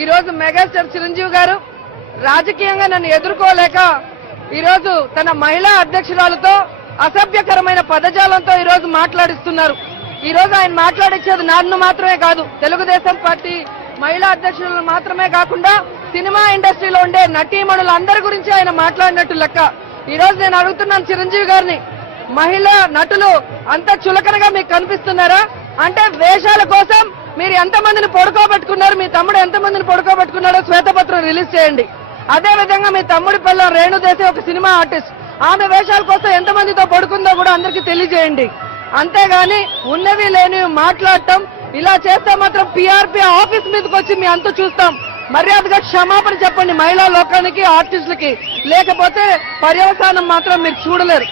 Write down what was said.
ఈ రోజు మెగాస్టార్ చిరంజీవి గారు రాజకీయంగా నన్ను ఎదుర్కోలేక ఈ రోజు తన మహిళా అధ్యక్షురాలతో అసభ్యకరమైన పదజాలంతో ఈ రోజు మాట్లాడిస్తున్నారు. ఈ రోజు ఆయన మాట్లాడించేది నన్ను మాత్రమే కాదు, తెలుగుదేశం పార్టీ మహిళా అధ్యక్షులను మాత్రమే కాకుండా సినిమా ఇండస్ట్రీలో ఉండే నటీమణులందరి గురించి ఆయన మాట్లాడినట్టు లెక్క. ఈ రోజు నేను అడుగుతున్నాను చిరంజీవి గారిని, మహిళా నటులు అంత చులకనగా మీకు కనిపిస్తున్నారా? అంటే వేషాల కోసం మీరు ఎంతమందిని పడుకోబెట్టుకున్నారు, మీ తమ్ముడు ఎంతమందిని పడుకోబెట్టుకున్నాడో శ్వేతపత్రం రిలీజ్ చేయండి. అదే విధంగా మీ తమ్ముడి పిల్ల రేణుదేశ ఒక సినిమా ఆర్టిస్ట్, ఆమె వేషాల కోసం ఎంతమందితో పడుకుందో కూడా అందరికీ తెలియజేయండి. అంతేగాని ఉన్నవి లేనివి మాట్లాడటం ఇలా చేస్తే మాత్రం పీఆర్పీ ఆఫీస్ మీదకి వచ్చి మీ అంతు చూస్తాం. మర్యాదగా క్షమాపణ చెప్పండి మహిళా లోకానికి, ఆర్టిస్టులకి, లేకపోతే పర్యవసానం మాత్రం మీరు చూడలేరు.